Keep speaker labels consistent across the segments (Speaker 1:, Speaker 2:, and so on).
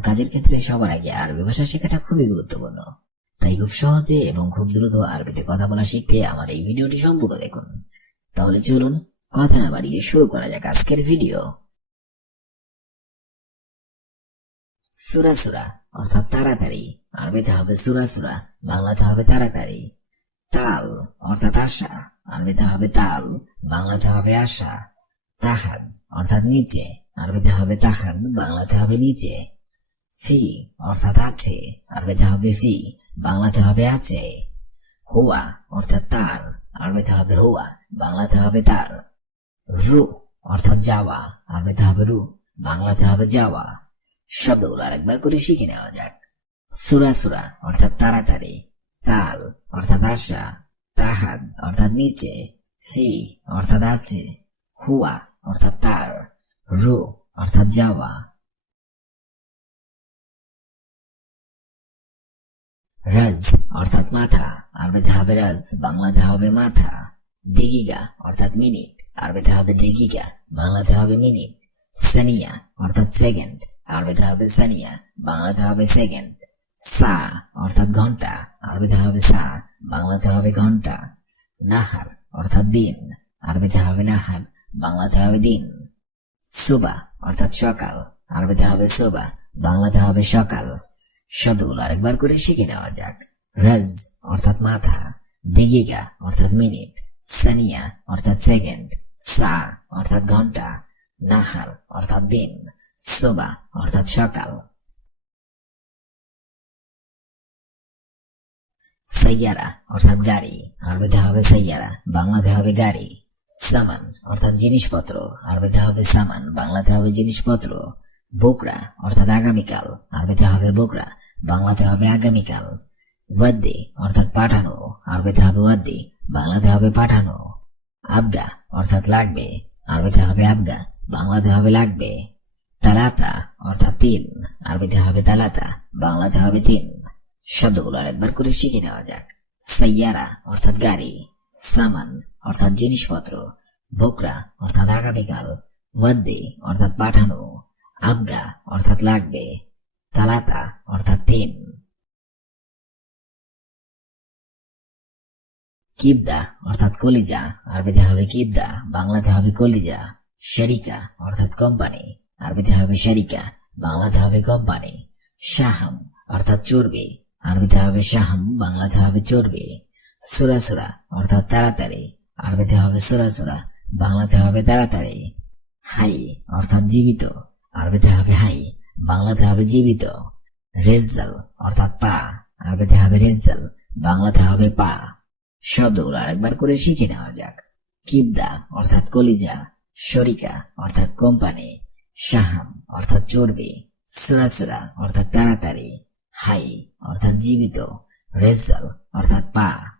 Speaker 1: কাজের ক্ষেত্রে সবার আগে আরবি ভাষা শেখাটা খুবই গুরুত্বপূর্ণ। তাই খুব সহজে এবং খুব দ্রুত আরবিতে কথা বলা শিখতে আমার এই ভিডিওটি সম্পূর্ণ দেখুন। তাহলে চলুন কথা না বাড়িয়ে শুরু করা যাক আজকের ভিডিও। সুরা সুরা, অর্থাৎ তাড়াতাড়ি। আরবিতে হবে সুরা সুরা, বাংলাতে হবে তাড়াতাড়ি। তাল, অর্থাৎ আশা। আরবিতে হবে তাল, বাংলাতে হবে আশা। তাহাদ, অর্থাৎ নিচে। আরবিতে হবে তাহাদ, বাংলাতে হবে নিচে। ফি অর্থাৎ আছে। আরবিতে হবে ফি বাংলাতে হবে আছে। হুয়া, অর্থাৎ তার। আরবিতে হবে হুয়া, বাংলাতে হবে তার। রু, অর্থাৎ যাওয়া। আরবিতে হবে রু, বাংলাতে হবে যাওয়া। শব্দগুলো আরেকবার করে শিখে নেওয়া যাক। সুরা সুরা, অর্থাৎ তাড়াতাড়ি। তাল, অর্থাৎ আশা। তাহাদ, অর্থাৎ নিচে। ফি, অর্থাৎ আছে। হুয়া, অর্থাৎ তার। রু, অর্থাৎ যাওয়া। রাজ অর্থাৎ মাথা আরবিতে হবে রাজ, বাংলাতে হবে মাথা, দিগিগা অর্থাৎ মিনিট আরবিতে হবে দিগিগা, বাংলাতে হবে মিনিট, সানিয়া অর্থাৎ সেকেন্ড আরবিতে হবে সানিয়া, বাংলাতে হবে সেকেন্ড, সা অর্থাৎ ঘণ্টা আরবিতে হবে সা, বাংলাতে হবে ঘণ্টা, নাহার অর্থাৎ দিন আরবিতে হবে নাহার, বাংলাতে হবে দিন, সুবা অর্থাৎ সকাল আরবিতে হবে সুবা, বাংলাতে হবে সকাল। শব্দগুলো আরেকবার করে শিখে নেওয়া যাক। রাজ, অর্থাৎ মাথা। দিগিগা, অর্থাৎ মিনিট। সানিয়া, অর্থাৎ সেকেন্ড। সা, অর্থাৎ ঘণ্টা। নাহার অর্থাৎ দিন। সোবা, অর্থাৎ সকাল। সাইয়ারা, অর্থাৎ গাড়ি। আরবিতে হবে সাইয়ারা, বাংলাতে হবে গাড়ি। সামান, অর্থাৎ জিনিসপত্র। আরবিতে হবে সামান, বাংলাতে হবে জিনিসপত্র। বোকরা, অর্থাৎ আগামীকাল। আরবিতে হবে বোকরা, বাংলাতে হবে আগামীকাল। ওয়াদ্দি, অর্থাৎ পাঠানো। আরবিতে হবে ওয়াদ্দি, বাংলাতে হবে পাঠানো। আবগা অর্থাৎ লাগবে। আরবিতে হবে আবগা বাংলাতে হবে লাগবে। তালাতা, অর্থাৎ তিন। আরবিতে হবে তালাতা, বাংলাতে হবে তিন। শব্দগুলো আরেকবার করে শিখে নেওয়া যাক। সাইয়ারা, অর্থাৎ গাড়ি। সামান, অর্থাৎ জিনিসপত্র। বোকরা, অর্থাৎ আগামীকাল। ওয়াদ্দি, অর্থাৎ পাঠানো। আবগা অর্থাৎ লাগবে। তালাতা, অর্থাৎ তিন কিবদা, অর্থাৎ কলিজা। আরবিতে হবে কিবদা, বাংলাতে হবে কলিজা। শরিকা, অর্থাৎ কোম্পানি। আরবিতে হবে শরিকা, বাংলাতে হবে কোম্পানি। শাহাম, অর্থাৎ চর্বি। আরবিতে হবে শাহাম, বাংলাতে হবে চর্বি। সুরাসুরা অর্থাৎ তাড়াতাড়ি। আরবিতে হবে সুরাসুরা বাংলাতে হবে তাড়াতাড়ি। হাই, অর্থাৎ জীবিত। আরবিতে হবে হাই, বাংলাতে হবে জীবিত রেজাল অর্থাৎ পা। আরবিতে হবে রেজাল বাংলাতে হবে পা। শব্দগুলো আরেকবার করে শিখে নেওয়া যাক। কিবদা, অর্থাৎ কলিজা। শরিকা, অর্থাৎ কোম্পানি। শাহাম, অর্থাৎ চর্বি। সুরাসুরা, অর্থাৎ তাড়াতাড়ি। হাই, অর্থাৎ জীবিত। রেজাল অর্থাৎ পা।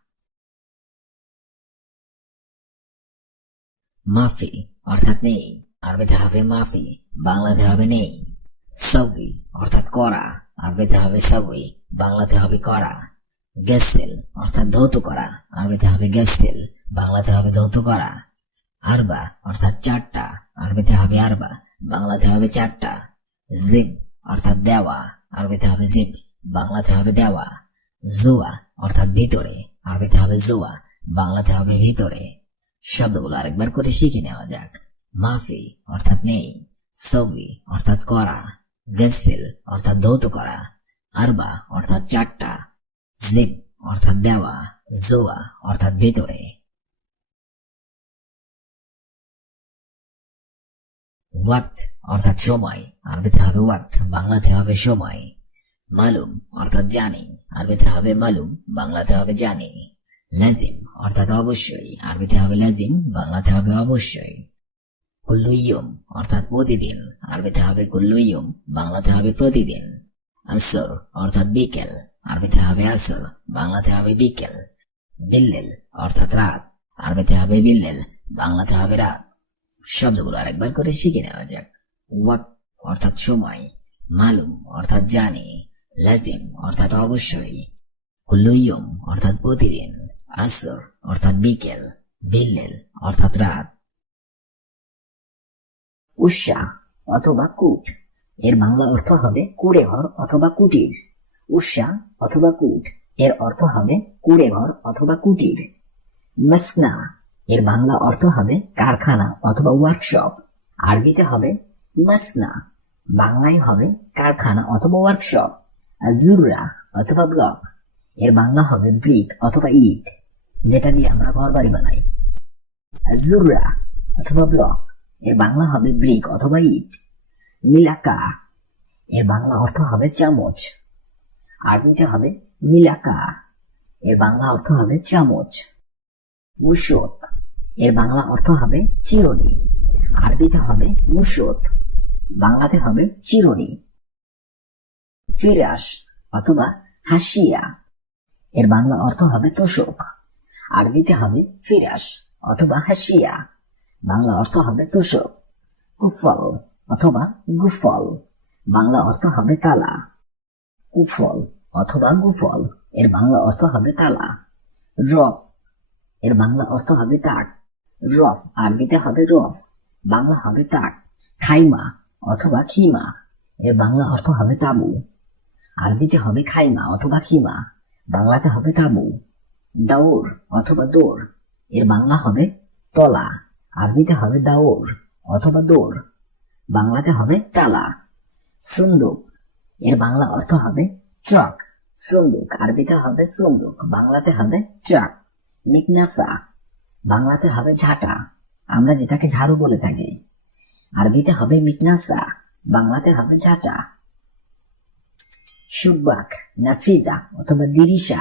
Speaker 1: মাফি, অর্থাৎ নেই। আরবিতে হবে মাফি বাংলাতে হবে নেই। সবই অর্থাৎ করা আরবিতে হবে সবই বাংলাতে হবে করা। গ্যাসেল অর্থাৎ ধৌত করা আরবিতে হবে গ্যাসেল বাংলাতে হবে ধৌত করা। আরবা অর্থাৎ চারটা আরবিতে হবে আরবা বাংলাতে হবে চারটা। জিব অর্থাৎ দেওয়া আরবিতে হবে জিব বাংলাতে হবে দেওয়া। জুয়া অর্থাৎ ভিতরে আরবিতে হবে জুয়া বাংলাতে হবে ভিতরে। শব্দগুলো আরেকবার করে শিখে নেওয়া যাক। মাফি, অর্থাৎ নেই সবি অর্থাৎ করা, গেসেল, অর্থাৎ ধৌত করা, আরবা, অর্থাৎ চারটা, জিব, অর্থাৎ দেওয়া, জোয়া, অর্থাৎ ভিতরে। ওয়াক্ত, অর্থাৎ সময়, আরবিতে হবে ওয়াক্ত, বাংলাতে হবে সময়। মালুম, অর্থাৎ জানি, আরবিতে হবে মালুম, বাংলাতে হবে জানি। লাজিম, অর্থাৎ অবশ্যই, আরবিতে হবে লাজিম, বাংলাতে হবে অবশ্যই। কুল্লুইয়ম অর্থাৎ প্রতিদিন। আরবিতে হবে কুল্লুইয়ম বাংলাতে হবে প্রতিদিন। আসর, অর্থাৎ বিকেল। আরবিতে হবে আসর, বাংলাতে হবে বিকেল। বিল্লেল, অর্থাৎ রাত। আরবিতে হবে বিল্লেল, বাংলাতে হবে রাত। শব্দগুলো আরেকবার করে শিখে নেওয়া যাক। ওয়াক, অর্থাৎ সময়। মালুম, অর্থাৎ জানি। লাজিম, অর্থাৎ অবশ্যই। কুল্লুইয়ম অর্থাৎ প্রতিদিন। আসর, অর্থাৎ বিকেল। বিল্লেল, অর্থাৎ রাত। উষা অথবা কুট। এর বাংলা অর্থ হবে কুড়ে ঘর অথবা কুটির। উষা অথবা কুট, এর অর্থ হবে কুড়ে ঘর অথবা কুটির। মাসনা, এর বাংলা অর্থ হবে কারখানা অথবা ওয়ার্কশপ আরবিতে হবে মাসনা, বাংলায় হবে কারখানা অথবা ওয়ার্কশপ জুররা অথবা ব্লক, এর বাংলা হবে ব্রিক অথবা ইট, যেটা দিয়ে আমরা ঘর বাড়ি বানাই। জুররা অথবা ব্লক এর বাংলা হবে ব্রিক অথবা ইট। মিলাকা এর বাংলা অর্থ হবে চামচ। আরবিতে হবে মিলাকা এর বাংলা অর্থ হবে চামচ। মুসত। এর বাংলা অর্থ হবে চিরুনি। আরবিতে হবে মুসত। বাংলাতে হবে চিরুনি। ফিরাস অথবা হাসিয়া। এর বাংলা অর্থ হবে তোষক। আরবিতে হবে ফিরাস অথবা হাসিয়া। বাংলা অর্থ হবে তোষক কুফল, অথবা গুফল। বাংলা অর্থ হবে তালা। কুফল, অথবা গুফল, এর বাংলা অর্থ হবে তালা। রফ, এর বাংলা অর্থ হবে তাক। রফ, আরবিতে হবে রফ, বাংলা হবে তাক। খাইমা, অথবা খিমা, এর বাংলা অর্থ হবে তাবু। আরবিতে হবে খাইমা অথবা খিমা, বাংলাতে হবে তাবু। দাউর অথবা দৌড়, এর বাংলা হবে তলা। আরবিতে হবে দাউর অথবা দৌড় বাংলাতে হবে তালা, সুন্দুক, এর বাংলা অর্থ হবে ট্রাক, সুন্দুক, আরবিতে হবে সুন্দুক, বাংলাতে হবে ট্রাক মিকনাসা বাংলাতে হবে ঝাঁটা, আমরা যেটাকে ঝাড়ু বলে থাকি। আরবিতে হবে মিকনাসা বাংলাতে হবে ঝাঁটা। সুব্বাক, নাফিজা অথবা দিরিশা,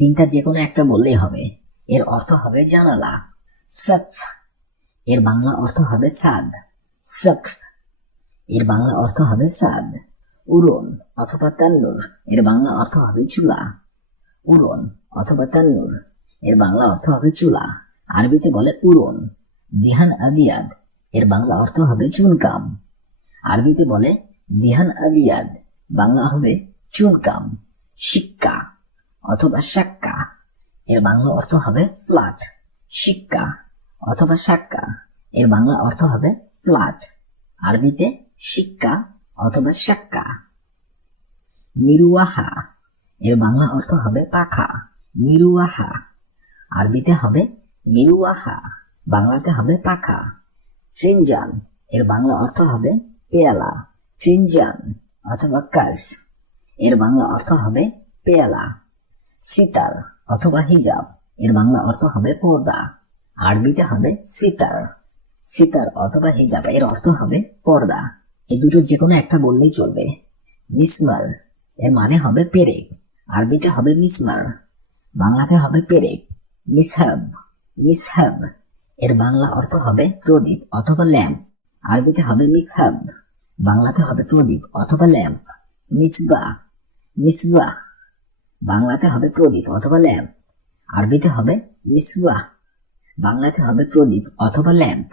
Speaker 1: তিনটা যে কোনো একটা বললেই হবে। এর অর্থ হবে জানালা। সকফ এর বাংলা অর্থ হবে সাদ এর বাংলা অর্থ হবে সাদ উড়ন অথবা তান্নুর। এর বাংলা অর্থ হবে চুলা উড়ন অথবা তান্নুর। এর বাংলা অর্থ হবে চুলা, আরবিতে বলে উড়ন দিহান আবিয়াদ এর বাংলা অর্থ হবে চুনকাম। আরবিতে বলে দিহান আবিয়াদ বাংলা হবে চুনকাম, শিক্কা অথবা সাক্কা এর বাংলা অর্থ হবে ফ্ল্যাট, শিক্কা। অথবা সাক্কা। এর বাংলা অর্থ হবে ফ্ল্যাট। আরবিতে শিক্কা অথবা সাক্কা। মিরুয়াহা। এর বাংলা অর্থ হবে পাখা। মিরুয়াহা। আরবিতে হবে মিরুয়াহা। বাংলাতে হবে পাখা। ফিনজান। এর বাংলা অর্থ হবে পেয়ালা। ফিনজান অথবা কাজ এর বাংলা অর্থ হবে পেয়ালা। সিতার অথবা হিজাব। এর বাংলা অর্থ হবে পর্দা। আরবিতে হবে সিতার। সিতার অথবা হিজাব এর অর্থ হবে পর্দা। এই দুটো যে কোনো একটা বললেই চলবে। মিসমার, এর মানে হবে পেরেক। আরবিতে হবে মিসমার। বাংলাতে হবে পেরেক। মিসহাব মিসহাব। এর বাংলা অর্থ হবে প্রদীপ অথবা ল্যাম্প। আরবিতে হবে মিসহাব। বাংলাতে হবে প্রদীপ অথবা ল্যাম্প। মিসবা মিসবাহ। বাংলাতে হবে প্রদীপ অথবা ল্যাম্প। আরবিতে হবে মিসবাহ। বাংলাতে হবে প্রদীপ অথবা ল্যাম্প।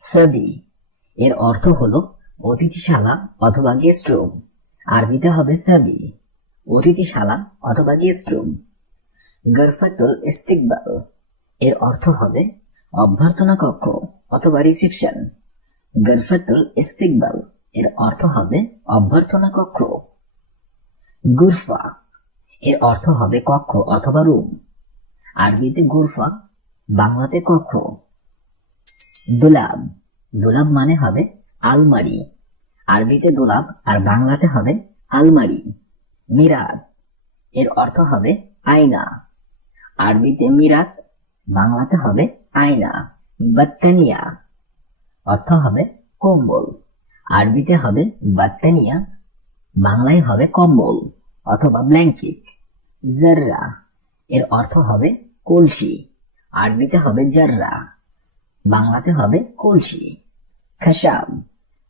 Speaker 1: সাদি, এর অর্থ হলো অতিথিশালা অথবা গেস্ট রুম। আরবিতে হবে সাবি অতিথিশালা অথবা গেস্ট রুম। গরফাতুল ইস্তিকবাল, এর অর্থ হবে অভ্যর্থনা কক্ষ অথবা রিসেপশন। গরফাতুল ইস্তিকবাল, এর অর্থ হবে অভ্যর্থনা কক্ষ। গুরফা, এর অর্থ হবে কক্ষ অথবা রুম। আরবিতে গুরফা, বাংলাতে কক্ষ। দোলাব দোলাব মানে হবে আলমারি। আরবিতে দোলাব আর বাংলাতে হবে আলমারি। মিরাত, এর অর্থ হবে আয়না। আরবিতে মিরাত, বাংলাতে হবে আয়না। বাত্তানিয়া, অর্থ হবে কম্বল। আরবিতে হবে বাত্তানিয়া, বাংলায় হবে কম্বল অথবা ব্ল্যাঙ্কেট। জাররা, এর অর্থ হবে কলসি। আরবিতে হবে জাররা, বাংলাতে হবে কলসি। খাসাব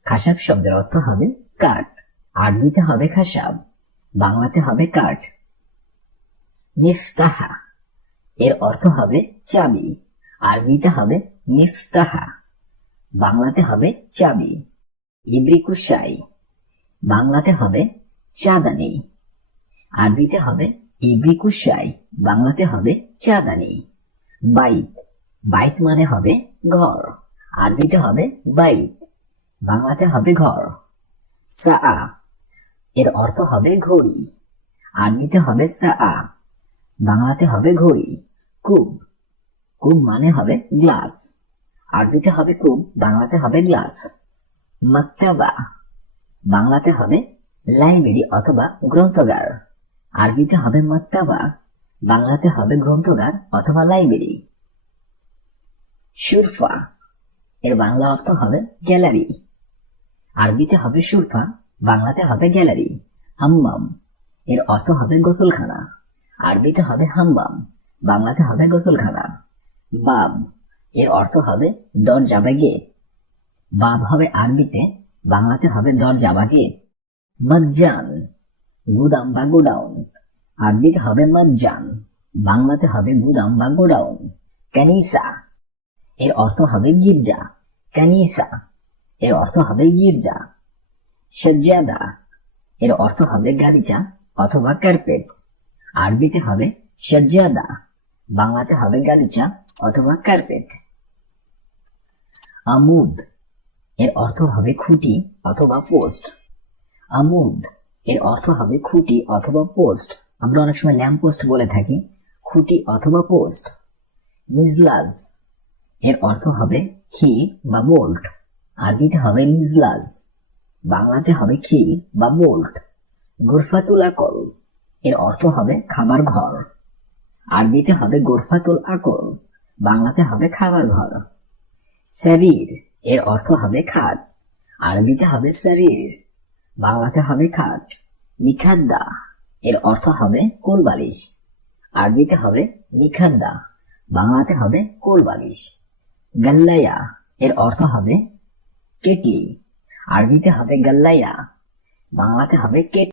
Speaker 1: খাসাব শব্দের অর্থ হবে কাঠ। আরবিতে হবে খাসাব, বাংলাতে হবে কাঠ। মিফতাহা, এর অর্থ হবে চাবি। আরবিতে হবে মিফতাহা, বাংলাতে হবে চাবি। ইব্রিকুসাই, বাংলাতে হবে চাঁদানি। আরবিতে হবে ইব্রিকুসাই, বাংলাতে হবে চাঁদানি বাইত। বাইত মানে হবে ঘর। আরবিতে হবে বাইত। বাংলাতে হবে ঘর। সা এর অর্থ হবে ঘড়ি। আরবিতে হবে সা বাংলাতে হবে ঘড়ি। কুব। কুব মানে হবে গ্লাস। আরবিতে হবে কুব, বাংলাতে হবে গ্লাস। মাক্তাবা। বাংলাতে হবে লাইব্রেরি অথবা গ্রন্থগার। আরবিতে হবে মাক্তাবা। বাংলাতে হবে গ্রন্থগার অথবা লাইব্রেরি। সুরফা, এর বাংলা অর্থ হবে গ্যালারি। আরবিতে হবে সুরফা, বাংলাতে হবে গ্যালারি। হাম্মাম, এর অর্থ হবে গোসলখানা। আরবিতে হবে হাম্মাম, বাংলাতে হবে গোসলখানা। বাব, এর অর্থ হবে দরজা বা গেট। বাব হবে আরবিতে, বাংলাতে হবে দরজা বা গেট। মজ্জান, গুদাম বা গোডাউন। আরবিতে হবে মজ্জান, বাংলাতে হবে গুদাম বা গোডাউন কানিসা এর অর্থ হবে গির্জা কানিসা এর অর্থ হবে গির্জা। সজ্জাদা। এর অর্থ হবে গালিচা অথবা কার্পেট। আরবিতে হবে সজ্জাদা, বাংলাতে হবে গালিচা অথবা কার্পেট। আমুদ। এর অর্থ হবে খুঁটি অথবা পোস্ট। আমুদ। এর অর্থ হবে খুঁটি অথবা পোস্ট। আমরা অনেক সময় ল্যাম্প পোস্ট বলে থাকি, খুঁটি অথবা পোস্ট। মিজলাজ, এর অর্থ হবে খিল বা বোল্ট। আরবিতে হবে মিজলাজ, বাংলাতে হবে খিল বা বোল্ট। গোরফাতুল আকল, এর অর্থ হবে খাবার ঘর। আরবিতে হবে গোরফাতুল আকল, বাংলাতে হবে খাবার ঘর। শরীর এর অর্থ হবে খাট। আরবিতে হবে শরীর বাংলাতে হবে খাট। নিখাদ্দা এর অর্থ হবে কোল বালিশ আরবিতে হবে নিখান্দা। বাংলাতে হবে কোল বালিশ গাল্লাইয়া এর অর্থ হবে কেটলি। আরবিতে হবে গাল্লাইয়া বাংলাতে হবে কেট